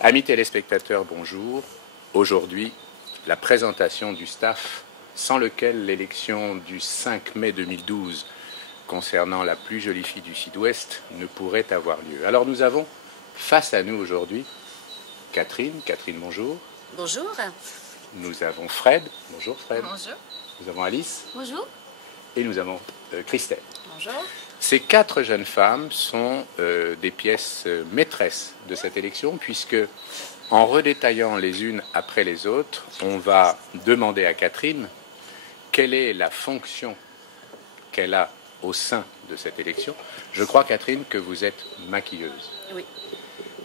Amis téléspectateurs, bonjour. Aujourd'hui, la présentation du staff sans lequel l'élection du 5 mai 2012 concernant la plus jolie fille du Sud-Ouest ne pourrait avoir lieu. Alors nous avons face à nous aujourd'hui Catherine. Catherine, bonjour. Bonjour. Nous avons Fred. Bonjour Fred. Bonjour. Nous avons Alice. Bonjour. Et nous avons Christelle. Bonjour. Ces quatre jeunes femmes sont des pièces maîtresses de cette élection, puisque en redétaillant les unes après les autres, on va demander à Catherine quelle est la fonction qu'elle a au sein de cette élection. Je crois, Catherine, que vous êtes maquilleuse. Oui.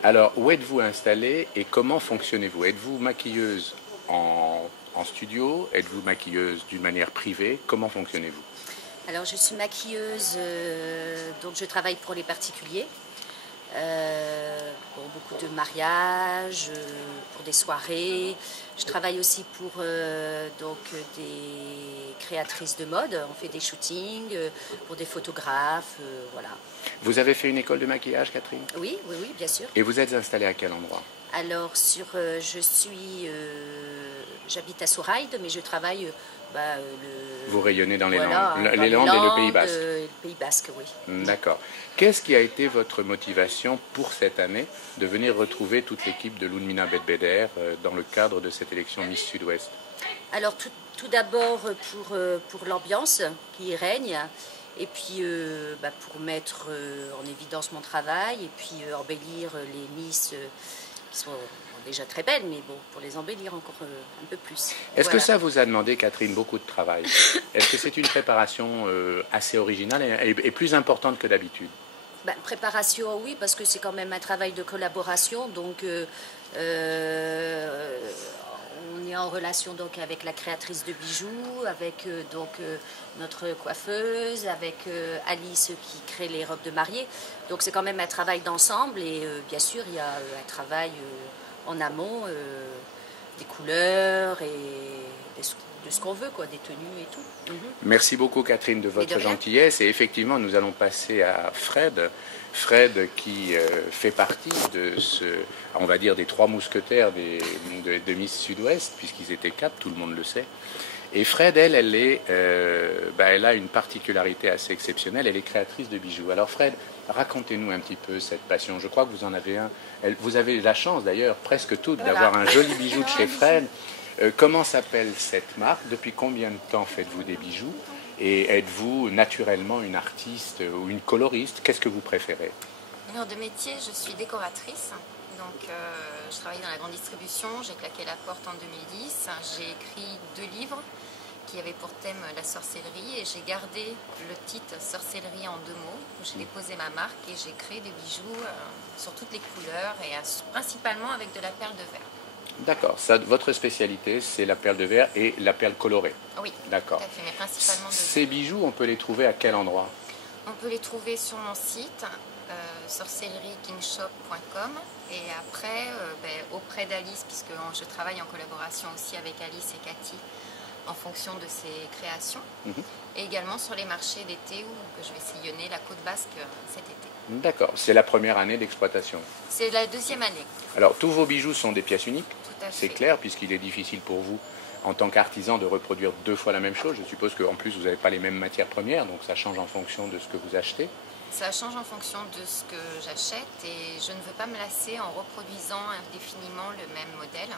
Alors, où êtes-vous installée et comment fonctionnez-vous? Êtes-vous maquilleuse en studio? Êtes-vous maquilleuse d'une manière privée? Comment fonctionnez-vous? Alors, je suis maquilleuse, donc je travaille pour les particuliers, pour beaucoup de mariages, pour des soirées. Je travaille aussi pour donc des créatrices de mode. On fait des shootings pour des photographes, voilà. Vous avez fait une école de maquillage, Catherine? Oui, oui, oui, bien sûr. Et vous êtes installée à quel endroit? Alors, j'habite à Souraïde, mais je travaille Vous rayonnez dans les voilà, Landes, dans les Landes et le Pays Basque. Le Pays Basque, oui. D'accord. Qu'est-ce qui a été votre motivation pour cette année de venir retrouver toute l'équipe de Lounmina Belbeder dans le cadre de cette élection Miss Sud-Ouest? Alors, tout d'abord pour l'ambiance qui y règne, et puis pour mettre en évidence mon travail, et puis embellir les Miss qui sont déjà très belles, mais bon, pour les embellir encore un peu plus. Est-ce que ça vous a demandé, Catherine, beaucoup de travail? Est-ce que c'est une préparation assez originale et plus importante que d'habitude? Préparation, oui, parce que c'est quand même un travail de collaboration, donc on est en relation donc avec la créatrice de bijoux, avec notre coiffeuse, avec Alice qui crée les robes de mariée. Donc c'est quand même un travail d'ensemble et bien sûr il y a un travail en amont des couleurs et de ce qu'on veut, quoi, des tenues et tout. Merci beaucoup, Catherine, de votre gentillesse. Et effectivement, nous allons passer à Fred. Fred qui fait partie de on va dire, des trois mousquetaires de Miss Sud-Ouest, puisqu'ils étaient quatre, tout le monde le sait. Et Fred, elle a une particularité assez exceptionnelle, elle est créatrice de bijoux. Alors Fred, racontez-nous un petit peu cette passion. Je crois que vous en avez un. Vous avez la chance d'ailleurs, presque toutes, d'avoir un joli bijou de chez Fred. Comment s'appelle cette marque? Depuis combien de temps faites-vous des bijoux? Et êtes-vous naturellement une artiste ou une coloriste? Qu'est-ce que vous préférez? Alors de métier, je suis décoratrice. Donc je travaille dans la grande distribution. J'ai claqué la porte en 2010. J'ai écrit 2 livres qui avaient pour thème la sorcellerie. Et j'ai gardé le titre sorcellerie en 2 mots. J'ai déposé ma marque et j'ai créé des bijoux sur toutes les couleurs et principalement avec de la perle de verre. D'accord. Votre spécialité, c'est la perle de verre et la perle colorée. Oui, d'accord. Tout à fait, mais principalement de Ces bijoux, on peut les trouver à quel endroit? On peut les trouver sur mon site, sorcelleriekingshop.com, et après, auprès d'Alice, puisque je travaille en collaboration aussi avec Alice et Cathy, en fonction de ses créations, et également sur les marchés d'été où je vais sillonner la côte basque cet été. D'accord. C'est la première année d'exploitation? C'est la 2e année. Alors, tous vos bijoux sont des pièces uniques? C'est fait. clair, puisqu'il est difficile pour vous, en tant qu'artisan, de reproduire 2 fois la même chose. Je suppose qu'en plus, vous n'avez pas les mêmes matières premières, donc ça change en fonction de ce que vous achetez. Ça change en fonction de ce que j'achète et je ne veux pas me lasser en reproduisant indéfiniment le même modèle.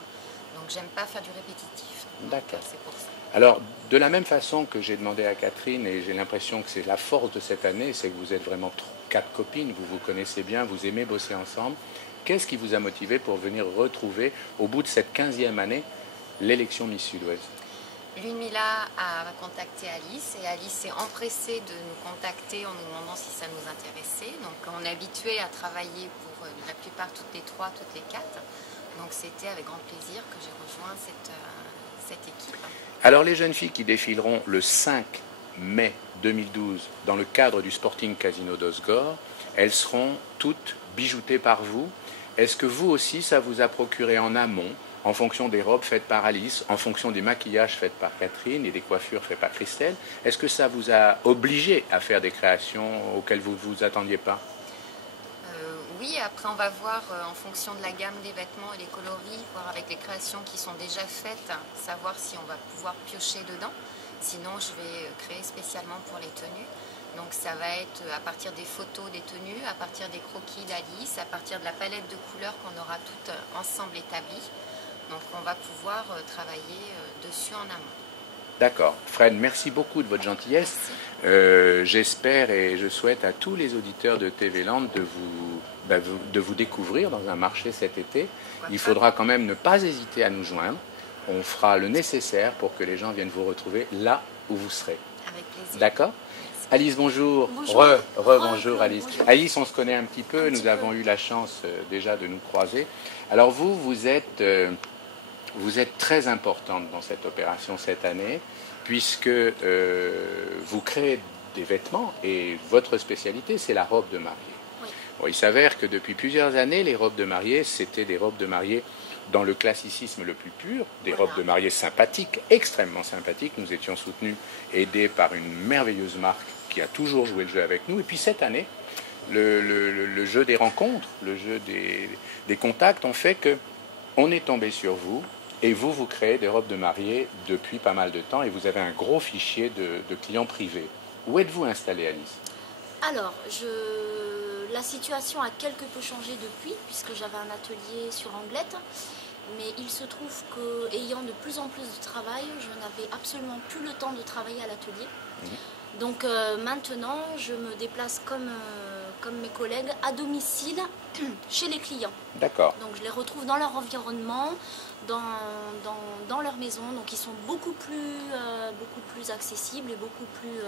Donc, j'aime pas faire du répétitif. D'accord. C'est pour ça. Alors, de la même façon que j'ai demandé à Catherine, et j'ai l'impression que c'est la force de cette année, c'est que vous êtes vraiment 4 copines, vous vous connaissez bien, vous aimez bosser ensemble. Qu'est-ce qui vous a motivé pour venir retrouver, au bout de cette 15e année, l'élection Miss Sud-Ouest? Lounmina a contacté Alice et Alice s'est empressée de nous contacter en nous demandant si ça nous intéressait. Donc on est habitué à travailler pour la plupart toutes les 3, toutes les 4. Donc c'était avec grand plaisir que j'ai rejoint cette équipe. Alors les jeunes filles qui défileront le 5 mai 2012 dans le cadre du Sporting Casino d'Osgore, elles seront toutes bijoutées par vous. Est-ce que vous aussi, ça vous a procuré en amont, en fonction des robes faites par Alice, en fonction des maquillages faits par Catherine et des coiffures faites par Christelle, est-ce que ça vous a obligé à faire des créations auxquelles vous ne vous attendiez pas? Oui, après on va voir en fonction de la gamme des vêtements et les coloris, voir avec les créations qui sont déjà faites, savoir si on va pouvoir piocher dedans. Sinon, je vais créer spécialement pour les tenues. Donc ça va être à partir des photos des tenues, à partir des croquis d'Alice, à partir de la palette de couleurs qu'on aura toutes ensemble établie. Donc on va pouvoir travailler dessus en amont. D'accord. Fred, merci beaucoup de votre gentillesse. J'espère et je souhaite à tous les auditeurs de TV Land de vous découvrir dans un marché cet été. Il faudra quand même ne pas hésiter à nous joindre. On fera le nécessaire pour que les gens viennent vous retrouver là où vous serez. Avec plaisir. D'accord ? Alice, bonjour. Bonjour. Bonjour Alice. Bonjour. Alice, on se connaît un petit peu. Nous avons eu la chance déjà de nous croiser. Alors vous êtes très importante dans cette opération cette année, puisque vous créez des vêtements et votre spécialité, c'est la robe de mariée. Oui. Bon, il s'avère que depuis plusieurs années, les robes de mariée, c'était des robes de mariée dans le classicisme le plus pur, des robes de mariée sympathiques, extrêmement sympathiques. Nous étions soutenus, aidés par une merveilleuse marque qui a toujours joué le jeu avec nous. Et puis cette année, le jeu des rencontres, le jeu des contacts ont fait qu'on est tombé sur vous. Et vous créez des robes de mariée depuis pas mal de temps et vous avez un gros fichier de clients privés. Où êtes-vous installée, Alice ? Alors, la situation a quelque peu changé depuis, puisque j'avais un atelier sur Anglette. Mais il se trouve qu'ayant de plus en plus de travail, je n'avais absolument plus le temps de travailler à l'atelier. Donc maintenant, je me déplace comme mes collègues à domicile chez les clients. D'accord. Donc je les retrouve dans leur environnement, dans leur maison. Donc ils sont beaucoup plus accessibles et beaucoup plus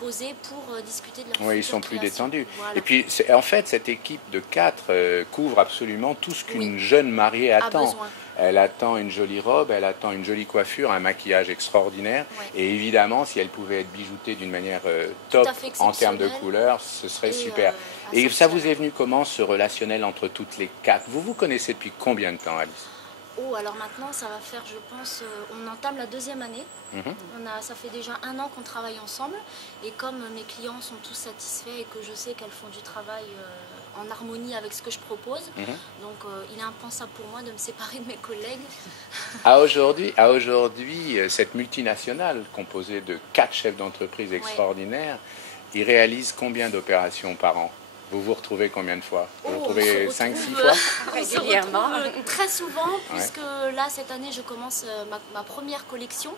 posés pour discuter de leur Oui, ils future sont plus création. détendus. Voilà. Et puis, en fait, cette équipe de 4 couvre absolument tout ce qu'une jeune mariée attend. besoin. Elle attend une jolie robe, elle attend une jolie coiffure, un maquillage extraordinaire. Ouais. Et évidemment, si elle pouvait être bijoutée d'une manière top à fait en termes de exceptionnelle. couleurs, ce serait Et, super. à Et ça sortir. vous est venu comment, ce relationnel entre toutes les 4 ? Vous vous connaissez depuis combien de temps, Alice ? Oh, alors maintenant, ça va faire, je pense, on entame la 2e année. Ça fait déjà 1 an qu'on travaille ensemble. Et comme mes clients sont tous satisfaits et que je sais qu'elles font du travail en harmonie avec ce que je propose, donc il est impensable pour moi de me séparer de mes collègues. À aujourd'hui, cette multinationale composée de 4 chefs d'entreprise extraordinaires, ils réalisent combien d'opérations par an ? Vous vous retrouvez combien de fois ? Vous vous retrouvez 5-6 fois ? On se retrouve très souvent, puisque là, cette année, je commence ma première collection.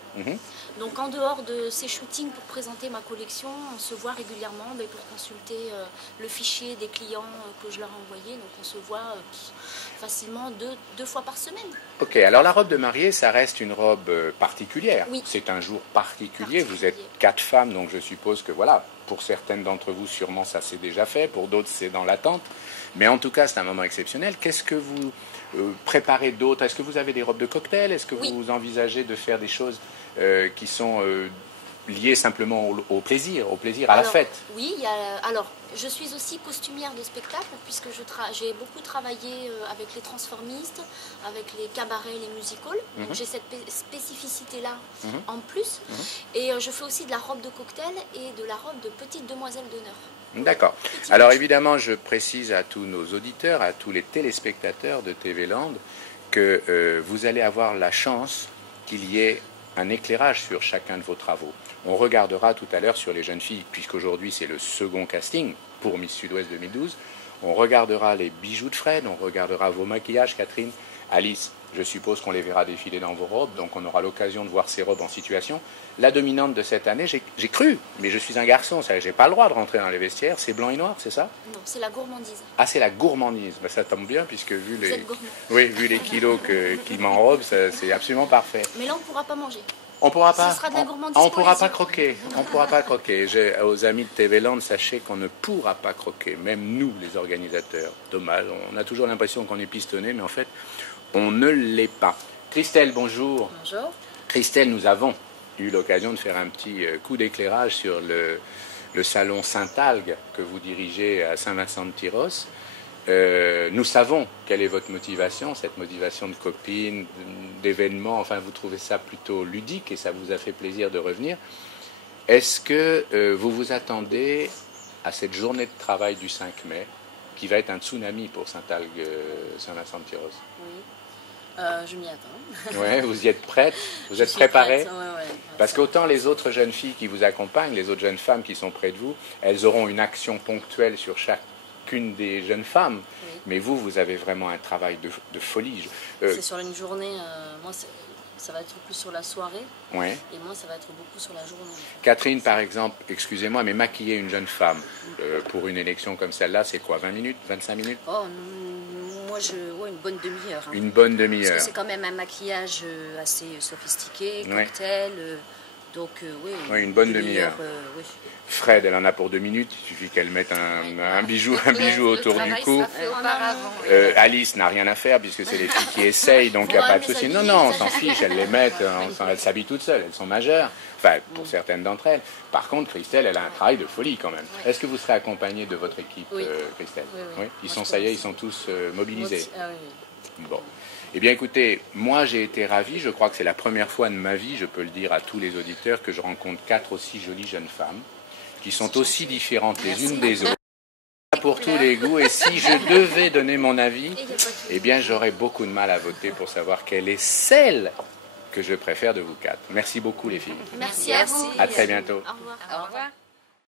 Donc, en dehors de ces shootings pour présenter ma collection, on se voit régulièrement pour consulter le fichier des clients que je leur ai envoyé. Donc, on se voit facilement deux fois par semaine. Ok, alors la robe de mariée, ça reste une robe particulière. Oui. C'est un jour particulier. Vous êtes 4 femmes, donc je suppose que voilà, pour certaines d'entre vous, sûrement ça s'est déjà fait, pour d'autres c'est dans l'attente. Mais en tout cas, c'est un moment exceptionnel. Qu'est-ce que vous préparez d'autre ? Est-ce que vous avez des robes de cocktail ? Est-ce que vous envisagez de faire des choses qui sont liées simplement au plaisir, à la fête ? Oui, alors je suis aussi costumière de spectacle, puisque j'ai beaucoup travaillé avec les transformistes, avec les cabarets, les musicals. Donc j'ai cette spécificité-là en plus. Et je fais aussi de la robe de cocktail et de la robe de petite demoiselle d'honneur. D'accord. Alors évidemment, je précise à tous nos auditeurs, à tous les téléspectateurs de TV Land, que vous allez avoir la chance qu'il y ait un éclairage sur chacun de vos travaux. On regardera tout à l'heure sur les jeunes filles, puisqu'aujourd'hui c'est le second casting pour Miss Sud-Ouest 2012. On regardera les bijoux de Fred, on regardera vos maquillages, Catherine, Alice. Je suppose qu'on les verra défiler dans vos robes, donc on aura l'occasion de voir ces robes en situation. La dominante de cette année, j'ai cru, mais je suis un garçon, ça, j'ai pas le droit de rentrer dans les vestiaires. C'est blanc et noir, c'est ça ? Non, c'est la gourmandise. Ah, c'est la gourmandise. Ben, ça tombe bien, puisque vu Vous êtes gourmand. vu les kilos qui m'enrobent, c'est absolument parfait. Mais là, on ne pourra pas manger. On pourra pas. Ce sera de la gourmandise On pour pourra les pas yeux. croquer. On pourra pas croquer. Aux amis de TV Land, sachez qu'on ne pourra pas croquer. Même nous, les organisateurs. Dommage. On a toujours l'impression qu'on est pistonné, mais en fait, on ne l'est pas. Christelle, bonjour. Bonjour. Christelle, nous avons eu l'occasion de faire un petit coup d'éclairage sur le salon Saint-Algue que vous dirigez à Saint-Vincent-de-Tyros. Nous savons quelle est votre motivation, cette motivation de copine, d'événement, enfin vous trouvez ça plutôt ludique et ça vous a fait plaisir de revenir. Est-ce que vous vous attendez à cette journée de travail du 5 mai qui va être un tsunami pour Saint-Algue, Saint-Vincent-de-Tyrosse. Oui, je m'y attends. Ouais, vous y êtes prête? Vous êtes préparée? Ouais. Parce qu'autant les autres jeunes filles qui vous accompagnent, les autres jeunes femmes qui sont près de vous, elles auront une action ponctuelle sur chacune des jeunes femmes. Oui. Mais vous avez vraiment un travail de folie. C'est sur une journée, moi ça va être plus sur la soirée, Ouais. et moi ça va être beaucoup sur la journée. Catherine, par exemple, excusez-moi, mais maquiller une jeune femme pour une élection comme celle-là, c'est quoi, 20 minutes, 25 minutes? Oh, moi une bonne demi-heure. Hein. Une bonne Parce demi-heure. que c'est quand même un maquillage assez sophistiqué, Ouais. cocktail. Donc, Oui, une bonne demi-heure. Oui. Fred, elle en a pour 2 minutes, il suffit qu'elle mette un bijou autour du cou. Le travail sera fait auparavant. Alice n'a rien à faire puisque c'est les filles qui essayent, donc il n'y a Ouais, pas de mais souci. ça Non, dit, non, on ça s'en dit. fiche, elles les mettent, elles s'habillent toutes seules, elles sont majeures. Enfin, pour certaines d'entre elles. Par contre, Christelle, elle a un travail de folie quand même. Est-ce que vous serez accompagnée de votre équipe, Oui. Christelle? Oui. Ils Moi, sont, je ça y est, commence. ils sont tous mobilisés. Ah oui. Bon. Eh bien, écoutez, moi j'ai été ravi. Je crois que c'est la première fois de ma vie, je peux le dire à tous les auditeurs, que je rencontre 4 aussi jolies jeunes femmes qui sont aussi différentes les unes des autres, pour tous les goûts. Et si je devais donner mon avis, eh bien, j'aurais beaucoup de mal à voter pour savoir quelle est celle que je préfère de vous 4. Merci beaucoup, les filles. Merci à vous. À très bientôt. Au revoir. Au revoir.